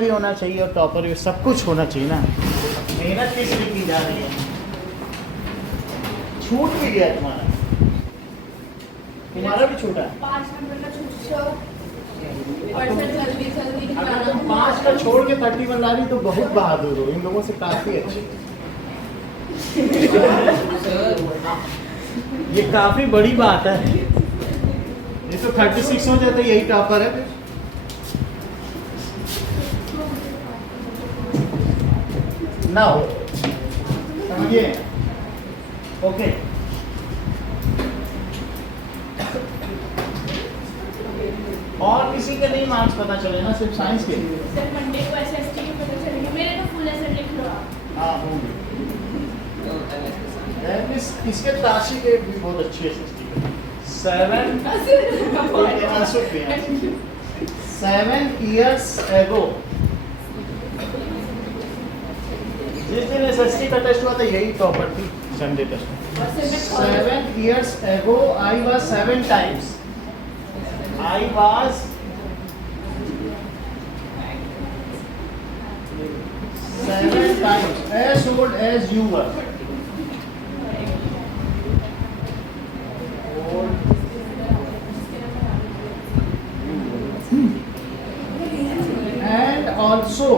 भी होना चाहिए और टॉपर भी, सब कुछ होना चाहिए ना। मेहनत किस लिए की जा रही है? छूट भी गया तुम्हारा भी छूटा। अगर तुम 5 का छोड़ के 31 ला रही तो बहुत बहादुर हो, इन लोगों से काफी अच्छी। ये काफी बड़ी बात है। ये तो 36 हो जाता, यही टॉपर है। ना हो समझिए। ओके, और किसी के नहीं मार्क्स पता चले ना, सिर्फ साइंस के। सर मंडे को एसएसटी के पता चलेंगे, मेरे तो फुल एसएसटी लिख लो आप। हाँ होंगे। इसके ताशी के भी बहुत अच्छी एसएसटी के 7 years ago, जिस दिन एसएसटी का टेस्ट हुआ था यही टॉपर थी, Sunday test. 7 years ago I was 7 times. I was 7 times as old as you were. And also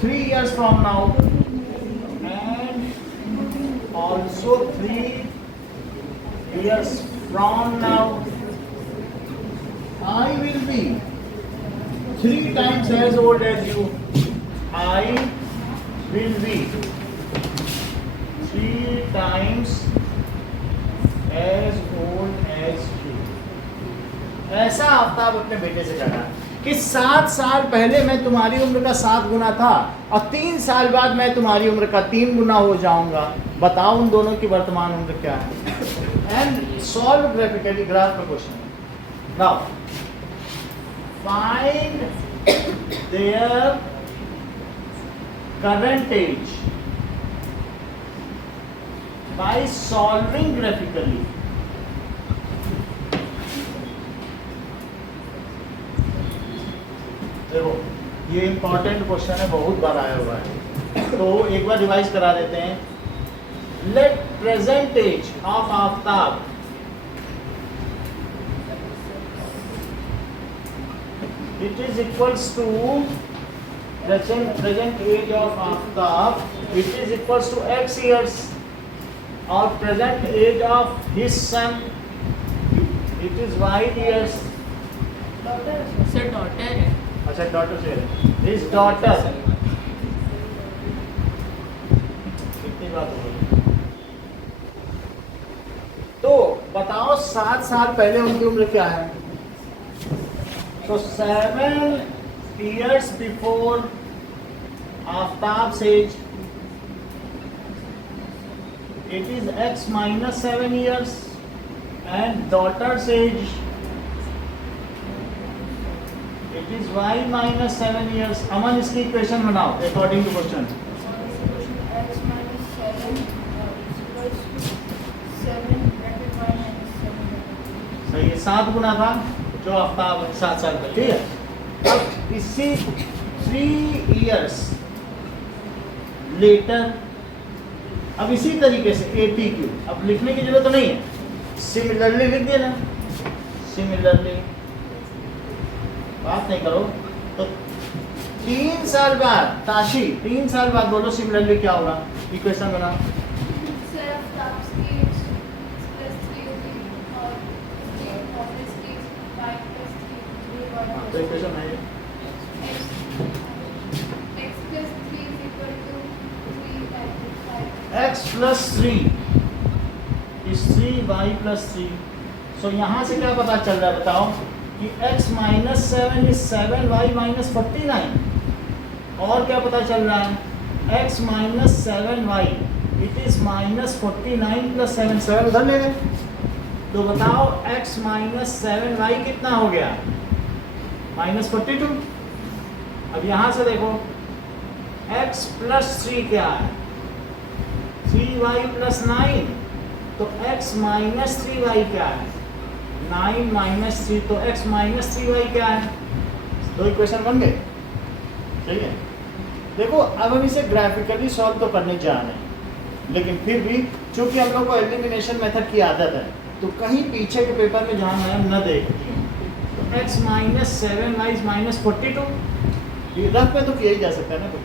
3 years from now, and also 3 years from now, I will be 3 times as old as you. I will be 3 times as old as you. ऐसा आफ्ताब अपने बेटे से कहा कि 7 साल पहले मैं तुम्हारी उम्र का 7 गुना था और 3 साल बाद मैं तुम्हारी उम्र का 3 गुना हो जाऊंगा। बताओ उन दोनों की वर्तमान उम्र क्या है। एंड सॉल्व ग्राफिकली, ग्राफ का question. Now find their current age by solving graphically. देखो ये इंपॉर्टेंट क्वेश्चन है, बहुत बार आया हुआ है, तो एक बार रिवाइज करा देते हैं। Let present age of Aftab it is equals to present age of Aftab it is equals to x years और present age of his son it is y years। Sir daughter है। अच्छा डॉटर से, हिज डॉटर। कितनी बात हो गई? तो बताओ 7 साल पहले उनकी उम्र क्या है? तो 7 years before Aftab age it is x minus 7 years and daughter's age it is y minus 7 years. Aman इसकी इक्वेशन बनाओ according to question. x minus 7 equals to 7 bracket y minus 7। सही है, 7 गुना था जो आफ्ताब 7 साल पहले, ठीक है। अब इसी 3 years लेटर, अब इसी तरीके से ATQ, अब लिखने की जरूरत तो नहीं है, सिमिलरली लिख देना। सिमिलरली बात नहीं करो तो 3 साल बाद ताशी, 3 साल बाद बोलो सिमिलरली क्या होगा, इक्वेशन बना। सर आफ्ताब की प्लस 3 होगी और ऑब्वियसली y प्लस 3 तो इक्वेशन है x plus 3 is equal to 3 times 5। x plus 3 is 3y plus 3। सो यहाँ से क्या पता चल रहा है बताओ कि x minus 7 is 7y minus 49। और क्या पता चल रहा है x minus 7y it is minus 49 plus 7। 7 उधर ले गए, तो बताओ x minus 7y कितना हो गया? minus 42। अब यहाँ से देखो x plus 3 क्या है? 3y plus 9। तो x minus 3y क्या है? 9 minus 3, तो x minus 3y क्या है? दो इक्वेशन बन गए। सही है। देखो अब हम इसे ग्राफिकली सॉल्व तो करने जा रहे हैं, लेकिन फिर भी चूंकि हम लोग को एलिमिनेशन मेथड की आदत है, तो कहीं पीछे के पेपर में जहाँ मैम न देखती हूँ, तो x माइनस 7y माइनस 42, ये रफ में तो किया ही जा सकता है ना कुछ,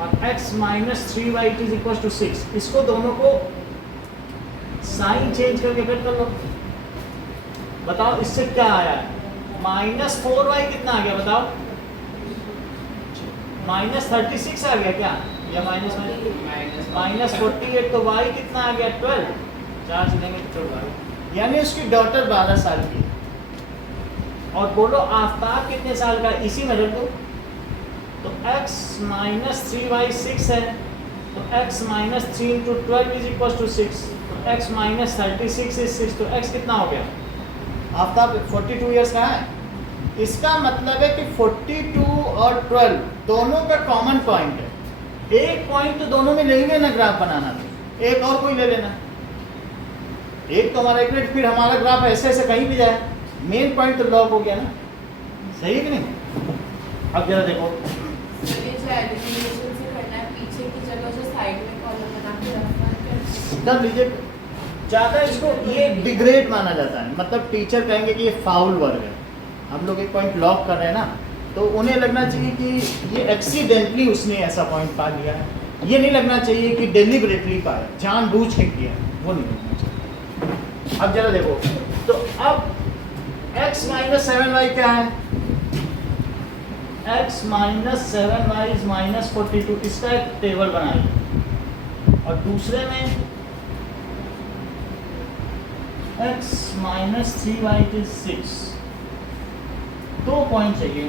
और x minus 3y is equal to 6, इसको दोनों को साइन चेंज करके कट कर लो। बताओ इससे क्या आया है, माइनस 4y कितना आ गया बताओ, माइनस 36 आ गया क्या, या माइनस माइनस 48, तो y कितना आ गया 12, 4 से लेंगे तो 12, यानी उसकी डॉटर 12 साल की। और बोलो आफ्ताब कितने साल का, इसी में रख दो, तो x माइनस 3y 6 है, तो x minus 3 into 12 is equal to 6, तो x माइनस 36 इज 6, तो x कितना हो गया, आफ्ताब 42 ईयर्स का है। इसका मतलब है कि 42 और 12 दोनों का कॉमन पॉइंट है, एक पॉइंट तो दोनों में लेंगे ना ग्राफ बनाना, तो एक और कोई ले लेना, एक तो हमारा एक, फिर हमारा ग्राफ ऐसे ऐसे कहीं भी जाए, मेन पॉइंट तो लॉक हो गया ना, सही है कि नहीं। अब जरा देखो एलिमिनेशन से करना है, पीछे की जगह जो साइड में कॉलम बना के रखना है, कर लीजिए, ज़्यादा इसको ये डिग्रेड माना जाता है, मतलब टीचर कहेंगे कि ये फाउल वर्ग है, हम लोग एक पॉइंट लॉक कर रहे हैं ना, तो उन्हें लगना चाहिए कि ये एक्सीडेंटली उसने ऐसा पॉइंट पा लिया है, ये नहीं लगना चाहिए कि डेलिबरेटली पाया, जानबूझ के किया, वो नहीं लगना चाहिए। अब जरा देखो, तो अब x माइनस 7y क्या है, x minus 7y is minus 42, इसका एक टेबल बनाइए, और दूसरे में x minus 3y is 6, 2 point चाहिए।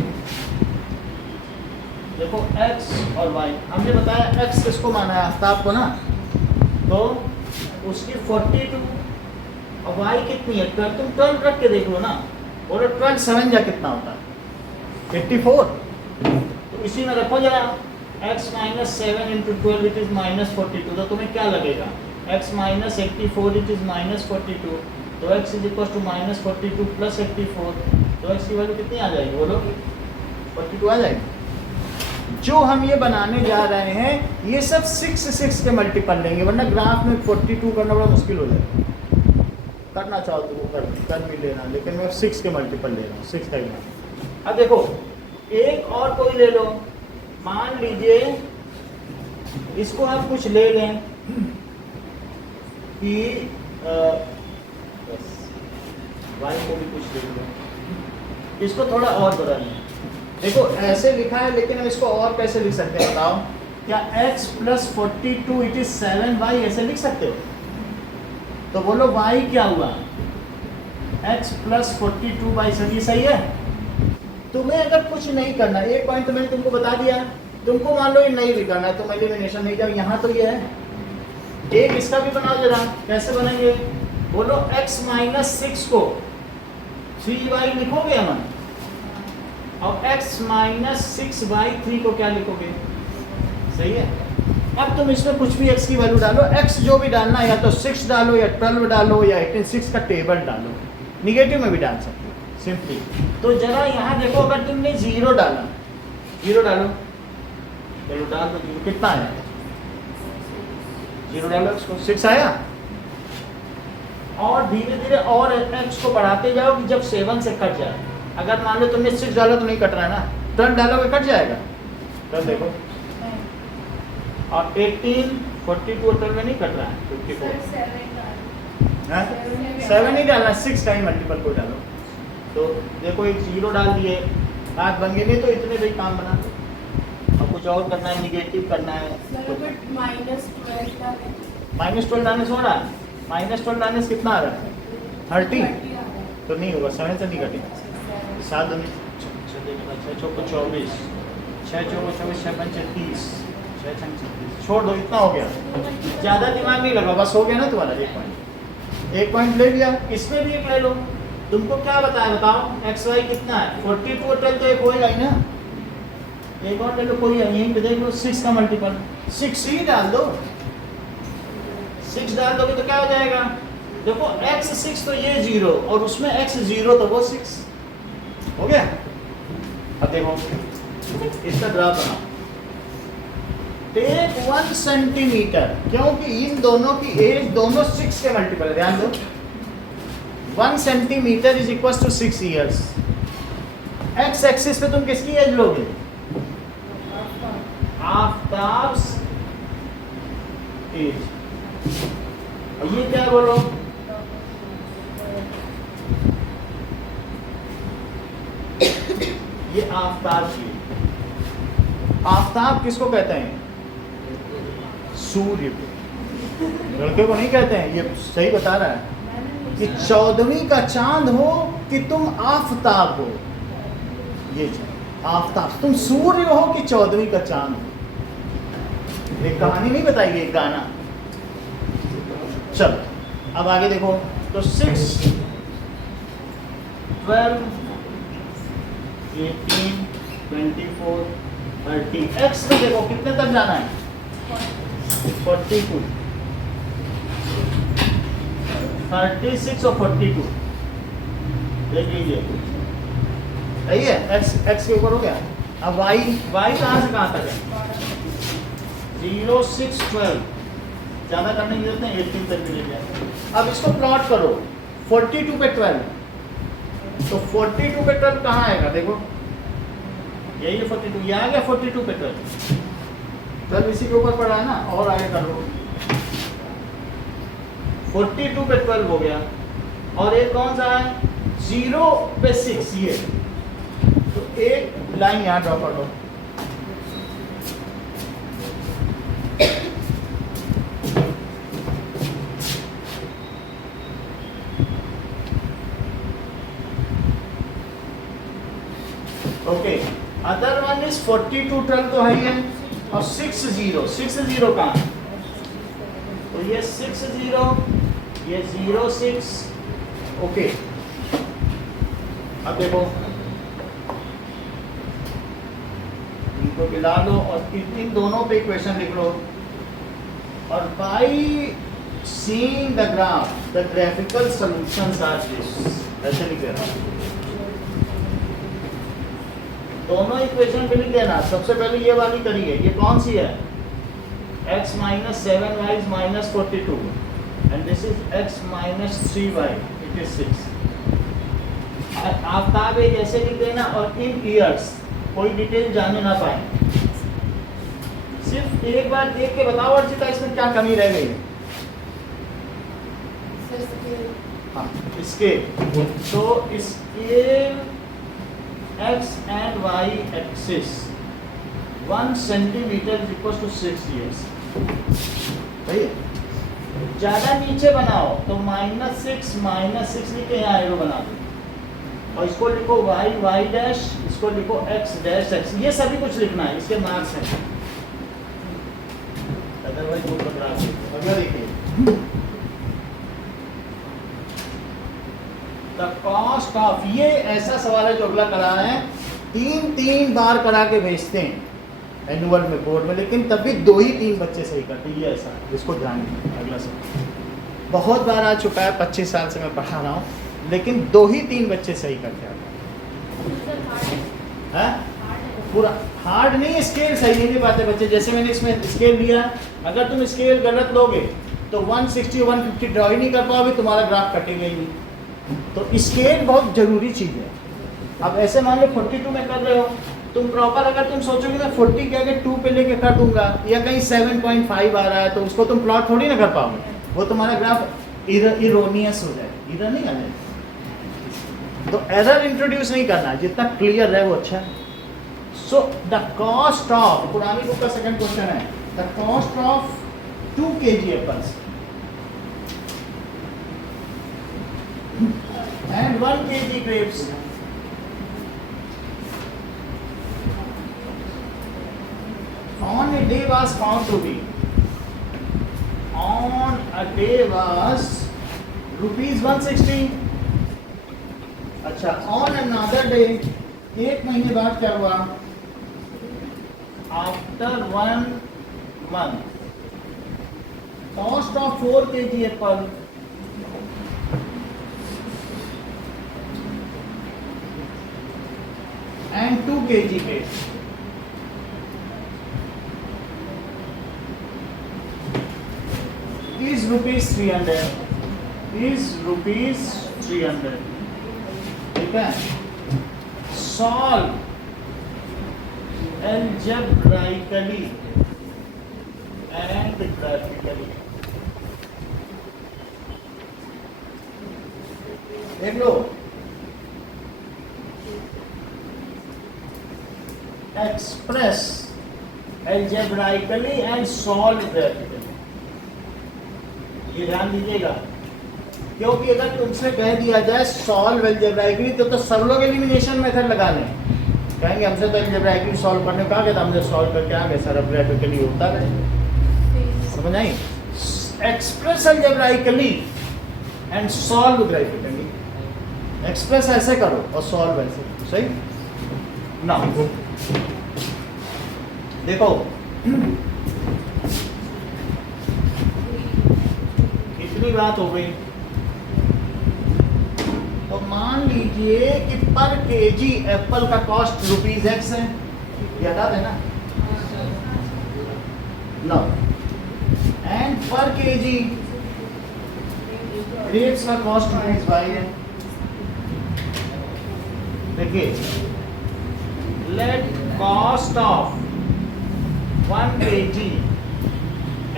देखो x और y, हमने बताया x किसको माना है आफ्ताब को ना, तो उसकी 42 और y कितनी है 12, तुम 12 रख के देख लो ना, और 12 7 जा कितना होता है 84, तो इसी में रखो जरा, x minus 7 into 12 it is minus 42, तो तुम्हें क्या लगेगा, x minus 84 it is minus 42, तो x is equal to minus 42 plus 84, तो x की वैल्यू कितनी आ जाएगी बोलो, 42 आ जाएगी। जो हम ये बनाने जा रहे हैं ये सब 6 के मल्टीपल लेंगे, वरना ग्राफ में 42 करना बड़ा मुश्किल हो जाएगा, करना चाहो तो वो कर भी लेना, लेकिन मैं 6 के मल्टीपल ले रहा हूँ, 6 का ही ना। अब देखो एक और कोई ले लो, मान लीजिए इसको हम कुछ ले लें कि y को भी कुछ ले लो, इसको थोड़ा और बदल लें। देखो ऐसे लिखा है, लेकिन हम इसको और कैसे लिख सकते हैं बताओ, क्या x plus 42 it is 7y ऐसे लिख सकते हो, तो बोलो y क्या हुआ, x प्लस 42 बाई 7, ये सही है। तुम्हें अगर कुछ नहीं करना, एक पॉइंट तो मैंने तुमको बता दिया, तुमको मान लो ये नहीं भी करना है, तुम एलिमिनेशन नहीं जाओ, यहाँ तो ये है, एक इसका भी बनाओ जरा, कैसे बनेंगे बोलो, x माइनस 6 को 3y लिखोगे अमन, और x माइनस 6/3 को क्या लिखोगे, सही है। अब तुम इसमें कुछ भी x की वैल्यू डालो, x जो भी डालना है, या तो 6 डालो या 12 डालो या 86 का टेबल डालो, निगेटिव में भी डाल सकते हो सिंपली। तो जरा यहाँ देखो, अगर तुमने 0 डाला, 0 डालो, चलो डाल दो, 0 कितना आया, 0 डालो, इसको 6 आया, और धीरे धीरे और x को बढ़ाते जाओ कि जब 7 से कट जाए। अगर मान लो तुमने 6 डाला तो नहीं कट रहा है ना, 12 डालोगे कट जाएगा, तो देखो, और 18 42 और 12 में नहीं कट रहा है, 54 7 नहीं डालना, 6 का ही मल्टीपल को डालो, तो देखो एक 0 डाल दिए, हाथ बन गए, नहीं तो इतने भी काम बना दो, और कुछ और करना है, निगेटिव करना है, माइनस 12 डालने से हो रहा है, माइनस 12 डालने से कितना आ रहा है 30, तो नहीं होगा, 7 से नहीं घटेगा, 7 2 6 चौको 24, 6 चौको 24, 6 5 30, 6 6 36, छोड़ दो, इतना हो गया, ज़्यादा दिमाग नहीं लगा, बस हो गया ना तुम्हारा, एक पॉइंट ले लिया। इसमें भी एक ले लो, तुमको क्या बताया बताओ, एक्स वाई कितना है 42 टोटल, तो एक होएगा ही ना, एक और ले लो, कोई है यहीं पे देख लो, 6 का मल्टीपल 6 ही डाल दो, 6 डाल दोगे तो क्या हो जाएगा, देखो x 6 तो ये 0, और उसमें x 0 तो वो 6 हो गया। अब देखो इसका ग्राफ बनाओ। टेक 1 सेंटीमीटर, क्योंकि इन दोनों की एज दोनों 6 के मल्टीपल है, ध्यान दो। 1 centimetre is equal to 6 years. X axis पे तुम किसकी एज लोगे? आफ्ताब एज। और ये क्या बोलो? ये आफ्ताब की। आफ्ताब किसको कहते हैं? सूर्य को। लड़के को नहीं कहते हैं, ये सही बता रहा है कि 14वीं का चांद हो कि तुम आफ्ताब हो। ये आफ्ताब, तुम सूर्य हो कि 14वीं का चांद हो। एक कहानी नहीं बताई, एक गाना। चलो अब आगे देखो। तो 6, 12, 18, 24, 30। एक्स में देखो कितने तक जाना है? 42, 36 और 42। देख लीजिए, सही है। एक्स के ऊपर हो गया। अब वाई कहाँ से कहाँ तक है? 0, 6, 12। ज़्यादा करने की जरूरत नहीं, 18 तक भी ले जाए। अब इसको प्लॉट करो 42 पे 12। तो 42 पे 12 कहाँ आएगा? देखो यही है 42, ये आ गया 42 पे 12। 12 इसी के ऊपर पड़ा है ना, और आगे कर लो। 42 पे 12 हो गया। और एक कौन सा है? 0 पे 6, ये। तो एक लाइन यहाँ ड्रॉ कर लो। ओके, अदर वन इज 42, 12 तो है ही है। और 6, 0 कहाँ है? तो ये 6, 0, ये 0, 6। ओके, अब देखो इनको मिला लो और इन दोनों पे इक्वेशन लिख लो। और by seeing the graph the graphical solutions are this. ऐसे लिख देना, दोनों इक्वेशन पे लिख देना। सबसे पहले ये वाली करिए। ये कौन सी है? x minus 7y is minus 42 and this is x minus 3y, it is 6। Aftab है जैसे लिख देना। और इन ईयर्स कोई डिटेल जाने ना पाए, सिर्फ एक बार देख के बताओ अर्जिता इसमें क्या कमी रह गई? हाँ, स्केल। तो scale x and y axis 1 centimetre is equal to 6 years. सही है। ज़्यादा नीचे बनाओ तो -6 लिख के यहाँ एरो बना दो। और इसको लिखो y डैश, इसको लिखो x डैश x। ये सभी कुछ लिखना है, इसके मार्क्स हैं। अदरवाइज वो पकड़ा। अगला देखिए, द कॉस्ट ऑफ। ये ऐसा सवाल है जो अगला करा है, 3 बार करा के भेजते हैं एनुअल में, बोर्ड में, लेकिन तब भी 2 ही 3 बच्चे सही करते हैं। ये ऐसा है, इसको ध्यान दें। अगला सवाल बहुत बार आ चुका है, 25 साल से मैं पढ़ा रहा हूँ, लेकिन 2 ही 3 बच्चे सही करते हैं। पूरा हार्ड नहीं, स्केल सही नहीं दे पाते बच्चे। जैसे मैंने इसमें स्केल लिया, अगर तुम स्केल गलत लोगे तो 160 150 ड्रॉ ही नहीं कर पाओगे, तुम्हारा ग्राफ कटेगा ही नहीं। तो स्केल बहुत ज़रूरी चीज़ है। अब ऐसे मान लो 42 में कर रहे हो, तुम प्रॉपर अगर तुम सोचोगे मैं 40 के आगे 2 पे लेके कर दूंगा, या कहीं 7.5 आ रहा है, तो उसको तुम प्लॉट थोड़ी ना कर पाओगे। वो तुम्हारा ग्राफ इरोनियस हो जाए, इधर नहीं आ जाए। तो एरर इंट्रोड्यूस नहीं करना, जितना क्लियर है वो अच्छा है। सो द कॉस्ट ऑफ, पुरानी बुक का सेकंड क्वेश्चन है, the cost of 2 kg apples and 1 kg grapes on a day was found to be, on a day was rupees 160। अच्छा, on another day, एक महीने बाद क्या हुआ? After 1 month, cost of 4 kg apple and 2 kg grapes। is rupees 300, is rupees 300. ठीक है, solve algebraically and graphically. देख लो, express algebraically and solve graphically. ये ध्यान दीजिएगा, क्योंकि अगर तुमसे कह दिया जाए सॉल्व एल्जेब्राइकली तो सब लोग एलिमिनेशन मेथड लगा लें, कहेंगे हमसे तो एल्जेब्राइकली सॉल्व करने को कहा गया था, हमसे सॉल्व करके आ गए सर, अब ग्राफिकली होता है। समझ आई? Express algebraically and solve graphically. Express ऐसे करो और सॉल्व ऐसे, सही ना? देखो इतनी बात हो गई, तो मान लीजिए कि पर केजी एप्पल का कॉस्ट ₹X है, याद है ना? नो, एंड पर केजी ग्रेप्स का कॉस्ट ₹Y है। देखिए, let cost of 1 kg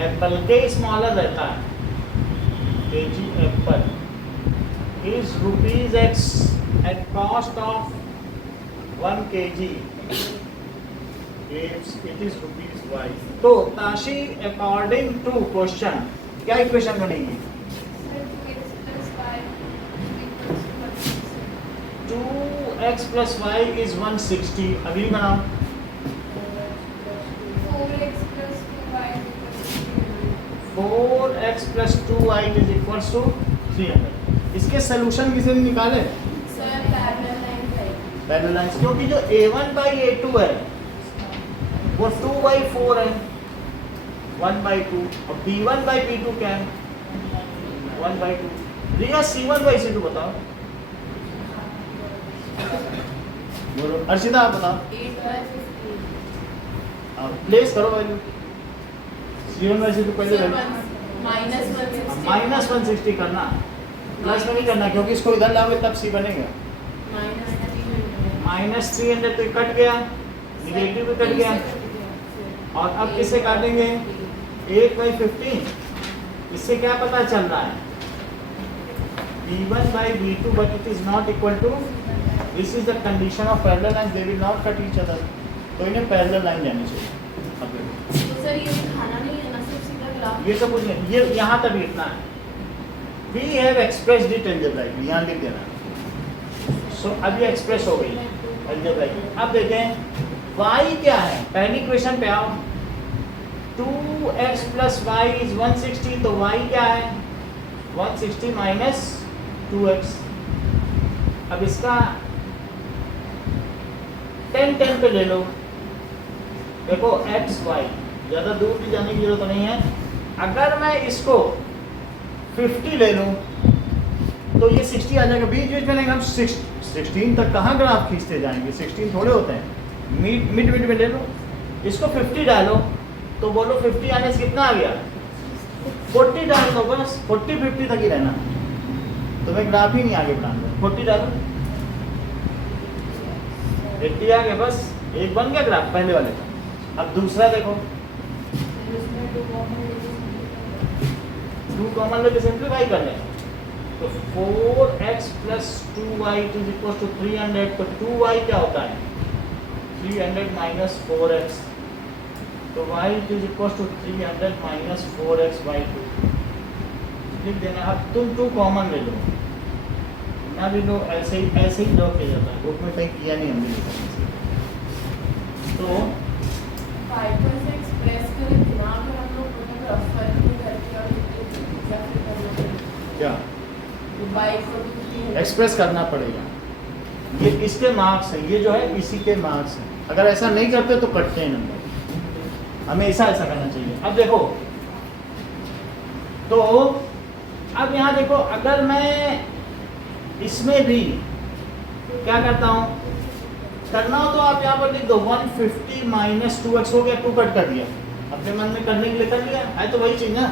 Apple के स्मॉलर रहता है, KG Apple is ₹X at cost of 1 kg grapes, it is ₹Y. तो ताशी अकॉर्डिंग टू क्वेश्चन क्या इक्वेशन बनेगी? 2x plus y is 160. अभी बनाओ। 4x plus 2y is equals to 300. इसके solution किसे निकाले? सर पैरेलल लाइंस, क्योंकि जो a1/a2 है वो 2/4 है, 1/2, और b1/b2 क्या है? 1/2। रिया c1/c2 बताओ, बोलो अर्शिता आप बताओ। 8/15 प्लेस करो वैल्यू, c1/c2 पहले माइनस -160 करना, प्लस में नहीं करना, क्योंकि इसको इधर लाओगे तब सी बनेगा। -300 तो कट गया, निगेटिव भी कट गया, और अब किसे काटेंगे? 8/15। इससे क्या पता चल रहा है? b1/b2 but it is not equal to, this is the condition of parallel lines, they will not cut each other, तो इन्हें पैरेलल लाइन जानी चाहिए। अब देखो, तो सर ये दिखाना नहीं है ना, सिर्फ सीधा ग्राफ। ये सब कुछ नहीं, ये यहाँ तक इतना है। We have expressed it algebraically, यहाँ लिख देना। So अभी एक्सप्रेस हो गई algebraically। अब देखें y क्या है, पहली इक्वेशन पे आओ। 2x plus y is 160, तो y क्या है? 160 minus 2x। अब इसका 10 पे ले लो। देखो x y, ज़्यादा दूर भी जाने की जरूरत नहीं है। अगर मैं इसको 50 ले लूँ तो ये 60 आ जाएगा, बीच बीच में नहीं, हम 16 तक कहाँ ग्राफ खींचते जाएंगे? 16 थोड़े होते हैं, मिड में ले लो। इसको 50 डालो तो बोलो 50 आने से कितना आ गया? 40 डाल दो, बस 40-50 तक ही रहना, तुम्हें ग्राफ ही नहीं आगे बढ़ाना। 40 डालो, 80 आ गया, बस एक बन गया ग्राफ पहले वाले का। अब दूसरा देखो, 2 कॉमन लेके सिंप्लीफाई कर लें, तो 4x plus 2y is equal to 300, तो 2y क्या होता है? 300 minus 4x, तो y is equal to 300 minus 4x/2 लिख देना। अब तुम 2 कॉमन ले लो, ना भी लो, ऐसे ही ड्रॉ किया जाता है, बुक में कहीं किया नहीं हमने। तो 5 से एक्सप्रेस करें दिमाग में हम लोग फोटोग्राफ करके क्या बाइक को एक्सप्रेस करना पड़ेगा। ये इसके मार्क्स हैं, ये जो है इसी के मार्क्स हैं। अगर ऐसा नहीं करते तो कटते हैं नंबर, हमेशा ऐसा करना चाहिए। अब देखो, तो अब यहाँ देखो, अगर मैं इसमें भी क्या करता हूँ, करना हो तो आप यहाँ पर लिख दो 150 minus 2x हो गया, 2 कट कर दिया, अपने मन में करने के लिए कर लिया है, तो वही चीज ना।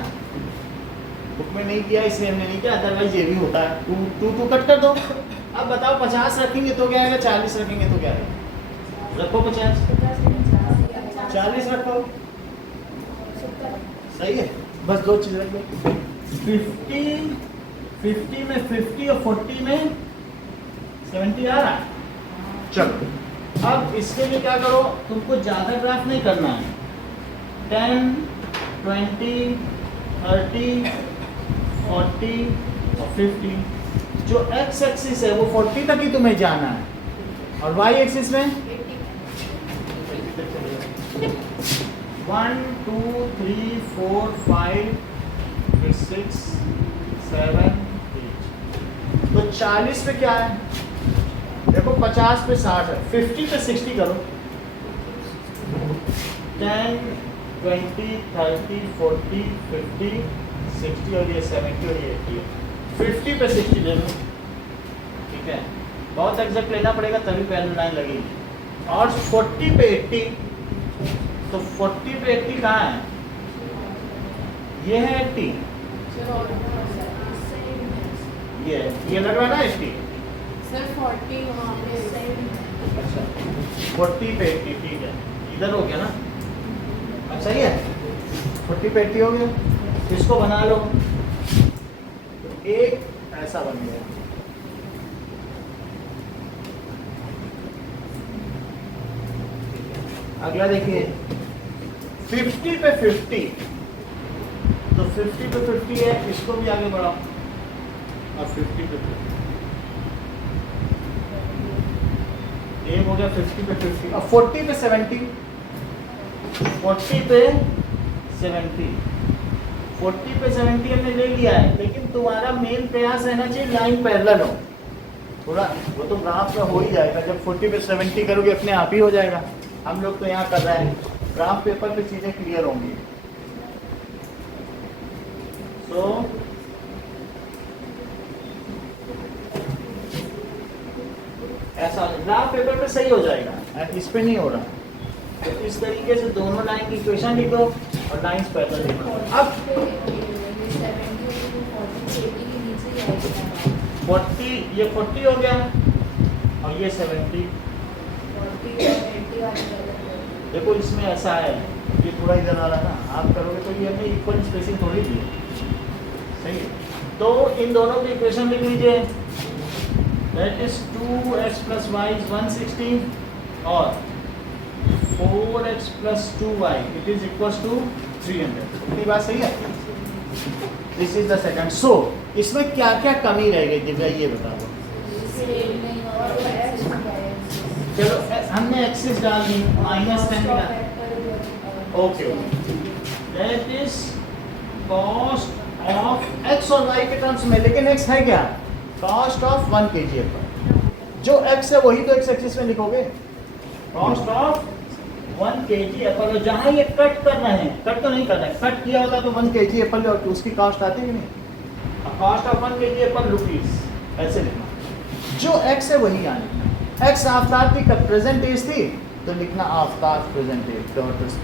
बुक में नहीं किया इसलिए हमने नहीं किया, अदरवाइज ये भी होता है। टू कट कर दो। अब बताओ 50 रखेंगे तो क्या आएगा, 40 रखेंगे तो क्या आएगा? रखो 50, 40 रखो, सही है। बस दो चीज रख लो, 50 में 50 और 40 में 70 आ रहा है। चलो अब इसके लिए क्या करो, तुमको ज़्यादा ग्राफ नहीं करना है। 10, 20, 30, 40 और 50। जो x एक्सिस है वो 40 तक ही तुम्हें जाना है, और y एक्सिस में 1, 2, 3, 4, 5, 6, 7, 8। तो 40 पे क्या है, देखो 50 पे 60 है, 50 पे 60 करो। 10, 20, 30, 40, 50, 60 और ये 70 और ये 80 है। 50 पे 60 ले लो, ठीक है। बहुत एग्जैक्ट लेना पड़ेगा तभी पैरेलल लाइन लगेगी। और 40 पे 80, तो 40 पे 80 कहाँ है, ये है 80, ये लग रहा है ना 80। सर 40 वहाँ पे अच्छा 40 पे 80, ठीक है, इधर हो गया ना। अब सही है, 40 पे 80 हो गया। इसको बना लो, तो एक ऐसा बन गया। अगला देखिए 50 पे 50, तो 50 पे 50 है, इसको भी आगे बढ़ाओ और 50 पे 50 एक हो गया। 50 पे 50 और 40 पे 70, 40 पे 70, 40 पे 70 हमने ले लिया है, लेकिन तुम्हारा मेन प्रयास रहना चाहिए लाइन पैरेलल हो। थोड़ा वो तो ग्राफ में हो ही जाएगा, जब 40 पे 70 करोगे अपने आप ही हो जाएगा। हम लोग तो यहाँ कर रहे हैं, ग्राफ पेपर पे चीज़ें क्लियर होंगी। तो ऐसा ग्राफ पेपर पे सही हो जाएगा, इस पे नहीं हो रहा। तो इस तरीके से दोनों लाइन की इक्वेशन लिखो और लाइंस पैरेलल लिखो। अब 40, ये 40 हो गया और ये 70। देखो इसमें ऐसा है, ये थोड़ा इधर आ रहा ना, आप करोगे तो ये हमें इक्वल स्पेसिंग थोड़ी दी है, सही है। तो इन दोनों की इक्वेशन लिख लीजिए, that is 2x + y is 160 और 4x + 2y it is equal to 300। इतनी बात सही है। This is the second. So इसमें क्या क्या कमी रह गई दिव्या, ये बताओ। चलो हमने एक्सिस डाल दी, -10 का, okay okay. That is cost of x और y के टर्म्स में, लेकिन x है क्या, कॉस्ट ऑफ 1 kg एप्पल। जो x है वही तो x एक्सिस में लिखोगे, कॉस्ट ऑफ 1 kg एप्पल। और जहाँ ये कट कर रहे हैं, कट तो नहीं कर रहे हैं, कट किया होता तो 1 kg एप्पल और उसकी कॉस्ट आती है नहीं। Cost of 1 kg Apple rupees, ऐसे लिखना। जो x है वही यहाँ लिखना। x आफ्ताब की प्रेजेंट एज थी तो लिखना आफ्ताब प्रेजेंट एज,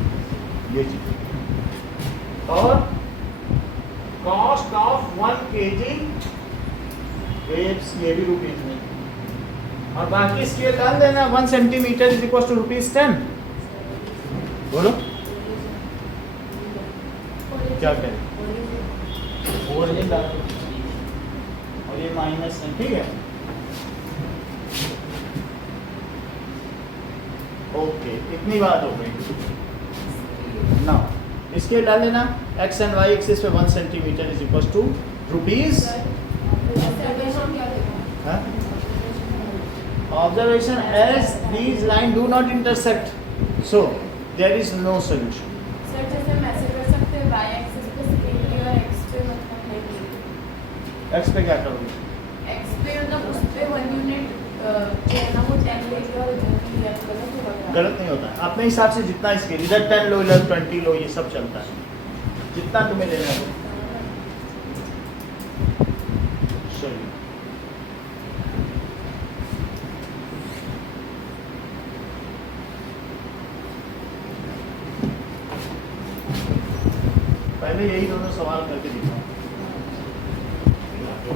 ये चीज। और कॉस्ट ऑफ 1 kg वेव्स, ये भी रुपीज में। और बाकी स्केल डाल देना, 1 सेंटीमीटर इज इक्वल टू ₹10। बोलो क्या करें, ओरिजिन डाल दो और ये माइनस है, ठीक है। ओके, इतनी बात हो गई ना। इसके डाल लेना, x एंड y एक्सिस पे 1 centimetre is equal to ₹। Observation as these lines do not intersect, so there is no solution. Sir जैसे हम ऐसे कर सकते हैं, y एक्सिस पे स्केल लिया, x पे मतलब है कि x पे क्या करोगे, x पे मतलब उस पे 1 यूनिट जो है ना वो 10 ले लिया और इधर लिया, तो गलत होगा क्या? गलत नहीं होता है। अपने हिसाब से जितना स्केल, इधर 10 लो, इधर 20 लो, ये सब चलता है, जितना तुम्हें लेना है। चलिए पहले यही दोनों सवाल करके दिखाओ। दो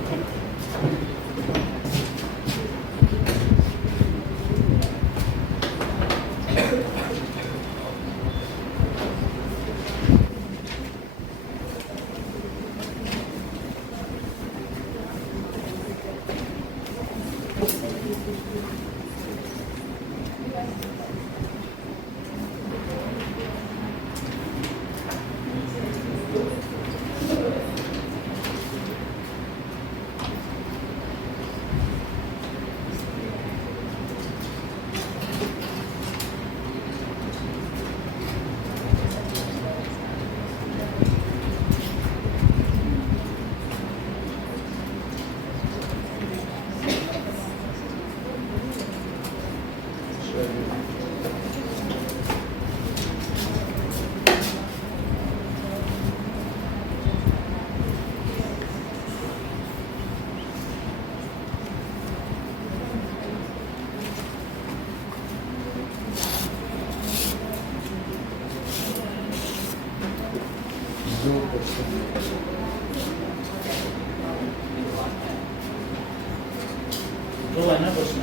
है ना क्वेश्चन।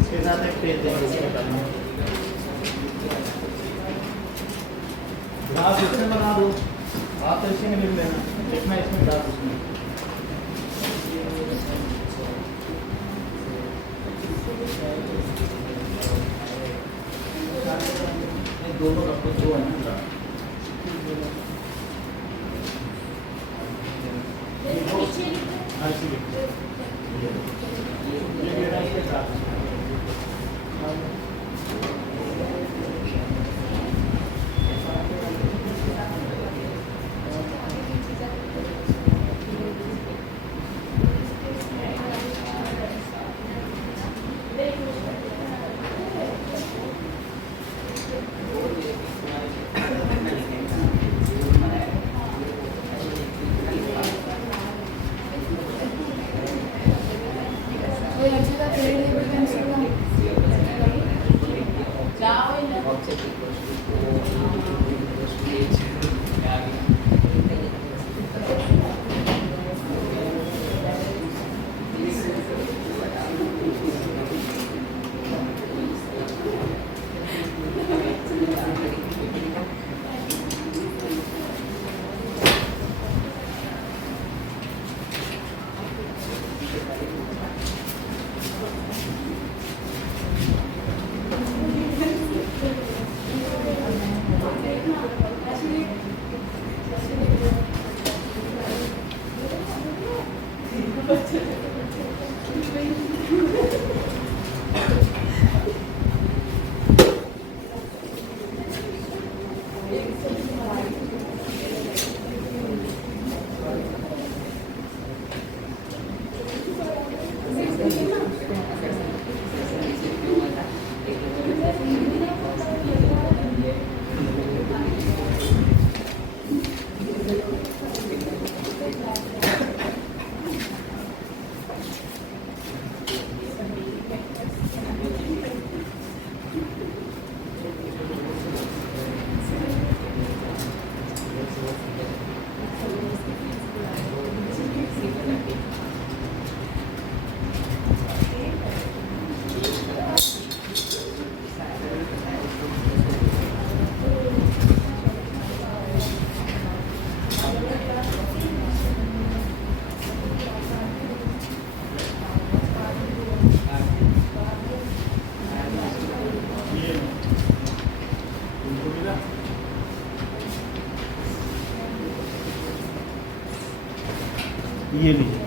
इसके साथ एक पेज देंगे इसके बारे में। ग्राफ इसमें बना दो, आप तो इसी में लिख लेना, लिखना इसमें ग्राफ इसमें। ये दोनों का कुछ दो है ना ग्राफ। हाँ जी, ये मेरा इसके साथ। ये लीजिए।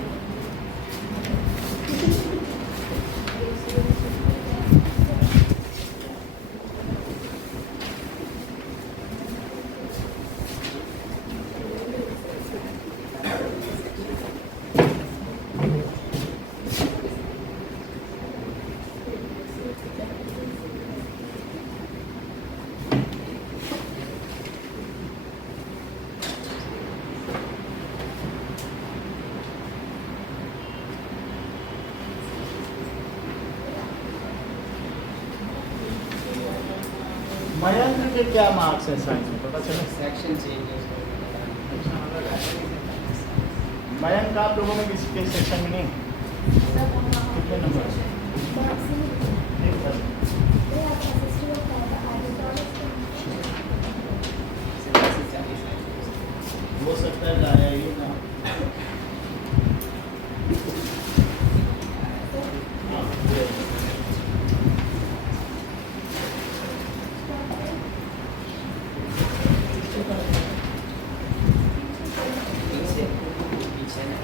मयंक के क्या मार्क्स है साइंस में? पता चले। सेक्शन चेंज है उसका। मयंक आप लोगों में किसी के सेक्शन में नहीं? कितने नंबर? एक बस। हो सकता है लाया ही ना। हाँ, ये। पीछे ना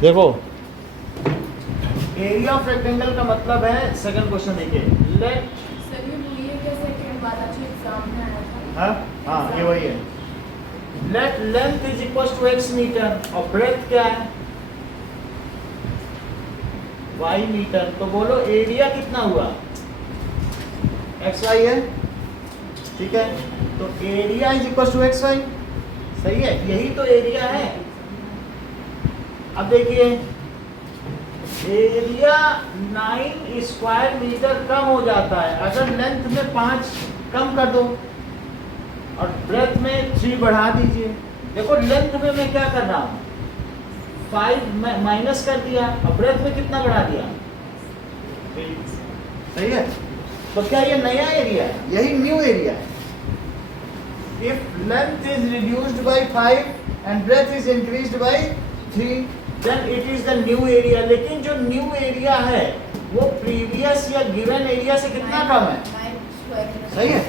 देखो एरिया ऑफ रेक्टेंगल का मतलब है, सेकंड क्वेश्चन देखिए, लेट सर ये कैसे सेकंड वाला जो एग्जाम में आया था? हाँ ये वही है। Let length is equal to x metre और ब्रेथ क्या है y मीटर, तो बोलो एरिया कितना हुआ xy है, ठीक है, तो area is equal to xy, सही है, यही तो एरिया है। अब देखिए एरिया 9 स्क्वायर मीटर कम हो जाता है अगर लेंथ में 5 कम कर दो और ब्रेथ में 3 बढ़ा दीजिए। देखो लेंथ में मैं क्या कर रहा हूँ 5 माइनस कर दिया और ब्रेथ में कितना बढ़ा दिया, सही है, तो क्या ये नया एरिया है, यही न्यू एरिया है। If length is reduced by 5 and breadth is increased by 3 then it is the new area. लेकिन जो न्यू एरिया है वो प्रीवियस या गिवन एरिया से कितना कम है, सही है,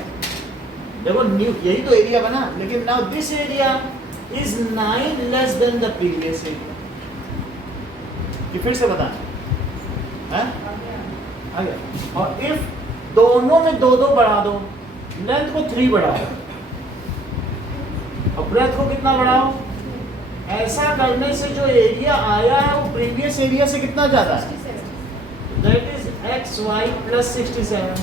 देखो न्यू यही तो एरिया बना, लेकिन now this area is 9 less than the previous area. ये फिर से बताना है, आ गया। और इफ दोनों में 2-2 बढ़ा दो, लेंथ को 3 बढ़ाओ और ब्रेथ को कितना बढ़ाओ, ऐसा करने से जो एरिया आया है वो प्रीवियस एरिया से कितना ज्यादा है, दैट इज xy प्लस 67।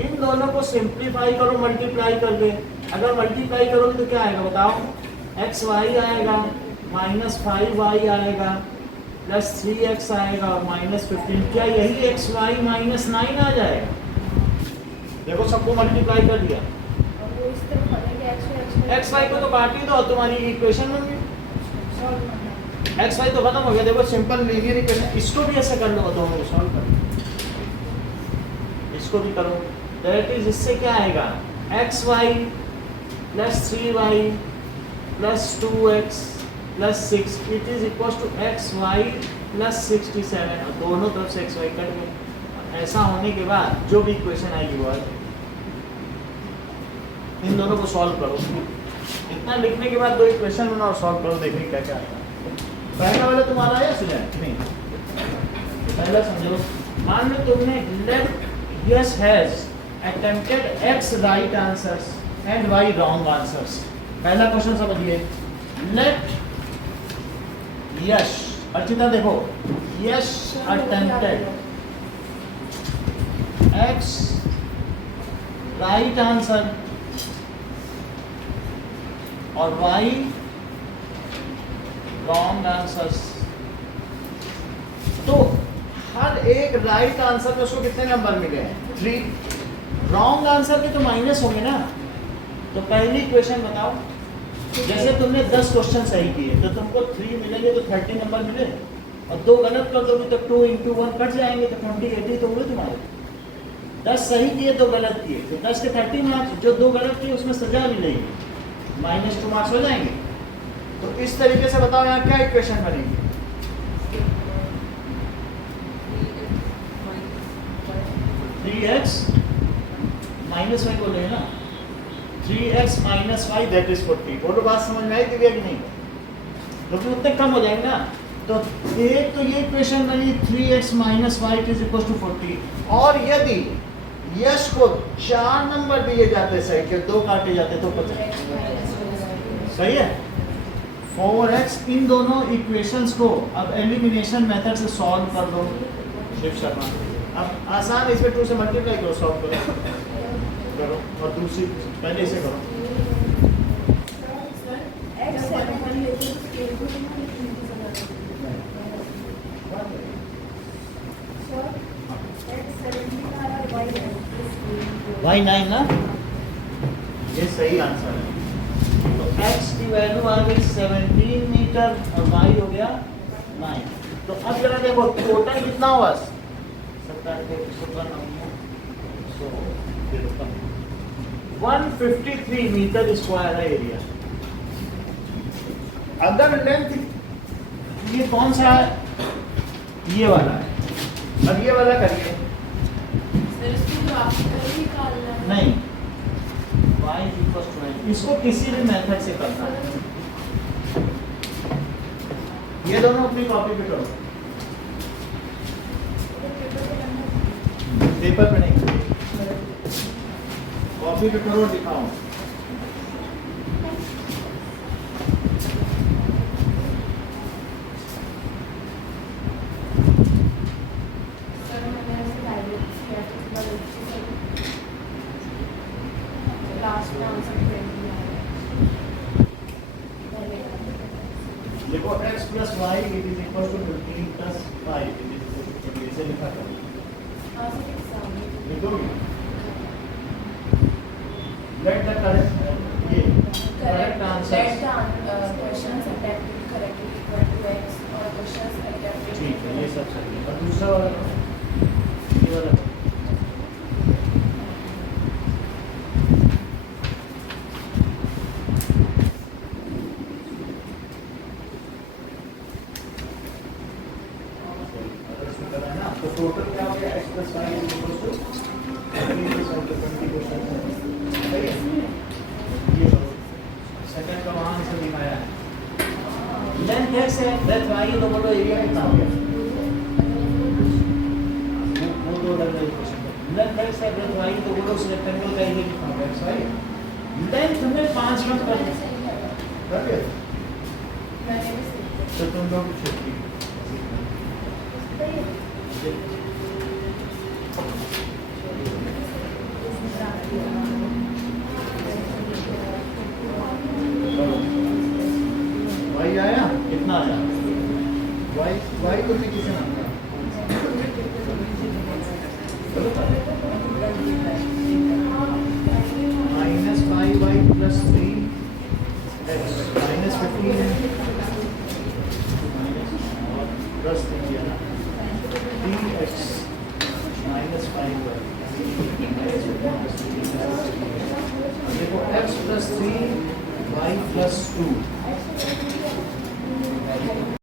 इन दोनों को सिंप्लीफाई करो मल्टीप्लाई करके, अगर मल्टीप्लाई करोगे तो क्या आएगा बताओ, xy आएगा माइनस 5y आएगा प्लस 3x आएगा और माइनस 15। क्या यही xy माइनस 9 आ जाएगा, देखो सबको मल्टीप्लाई कर दिया, xy को तो काट ही दो, तुम्हारी इक्वेशन बन गई, xy तो खत्म हो गया। देखो सिंपल लीनियर इक्वेशन, इसको भी ऐसे कर लो, दोनों को सॉल्व करो, इसको भी करो, दैट इज इससे क्या आएगा xy plus 3y plus 2x plus 6 it is equal to xy plus 67 और दोनों तरफ से xy कट गए। ऐसा होने के बाद जो भी इक्वेशन आएगी वो आएगी। इन दोनों को सॉल्व करो, इतना लिखने के बाद 2 इक्वेशन बनाओ और सॉल्व करो, देखिए क्या क्या आएगा। पहला वाला तुम्हारा आया स्टूडेंट नहीं, पहला समझो, मान लो तुमने let Yash has attempted x right answers and y wrong answers. पहला क्वेश्चन समझिए, लेट यश, अर्चिता देखो, Yash attempted x right answer और y रॉन्ग आंसर्स, तो हर एक राइट आंसर में उसको कितने नंबर मिले हैं 3, रॉन्ग आंसर के तो माइनस होंगे ना। तो पहली क्वेश्चन बताओ, जैसे तुमने 10 क्वेश्चन सही किए तो तुमको 3 मिलेंगे तो 30 नंबर मिले, और 2 गलत कर दोगे तो 2 into 1 कट जाएंगे तो 20 80 तो हुए तुम्हारे। 10 सही किए 2 गलत किए तो 10 के 30 मार्क्स, जो 2 गलत किए उसमें सजा मिलेगी, -2 मार्क्स हो जाएंगे। तो इस तरीके से बताओ यहाँ क्या इक्वेशन बनेगी, 3x माइनस वाई बोले हैं ना, 3x minus Y that is 40। बोलो बात समझ में आई दिव्या कि नहीं? क्योंकि उतने कम हो जाएंगे ना। तो एक तो ये इक्वेशन बनी 3x minus y is equal to 40। और यदि यश को 4 नंबर दिए जाते सही के 2 काटे जाते तो 50। सही है। 4x इन दोनों इक्वेशंस को अब एलिमिनेशन मेथड से सॉल्व कर दो शिव शर्मा। अब आसान, इसमें 2 से मल्टीप्लाई करो, सॉल्व करो और दूसरी पहले इसे करो। y9 ना, ये सही आंसर है। तो x की वैल्यू आ गई 17 मीटर और y हो गया 9। तो अब जरा देखो टोटल कितना हुआ? 153 मीटर स्क्वायर है एरिया। अगर लेंथ ये कौन सा है? ये वाला है। अब ये वाला करिए। नहीं, y इक्वल्स टू 9, इसको किसी भी मेथड से करना है। ये दोनों अपनी कॉपी पे करो, पेपर पे नहीं, कॉपी पे करो, दिखाओ। देखो x plus y it is equal to 15 plus 5 it is equal to 20 से लिखा था। लिखोगे? लेट द करेक्ट ये करेक्ट आंसर। ठीक है, ये सब सही है। और दूसरा वाला ये वाला तो टोटल क्या हो गया? x plus y is equal to 2 का वहां से दिखाया है। लेंथ x है, ब्रेथ y है, तो बोलो एरिया कितना हो गया? वो दो अलग अलग क्वेश्चन। लेंथ x है, ब्रेथ y, तो बोलो उस रेक्टेंगल का एरिया कितना हो गया? x y। लेंथ हमें 5 कम कर दिया, तो तुम लोग छुट्टी वाई आया, कितना आया? वाई को भी किसी नाम माइनस 5y प्लस 3 माइनस 15 है प्लस 3 है ना, 3x माइनस 5y। देखो x प्लस 3 y प्लस 2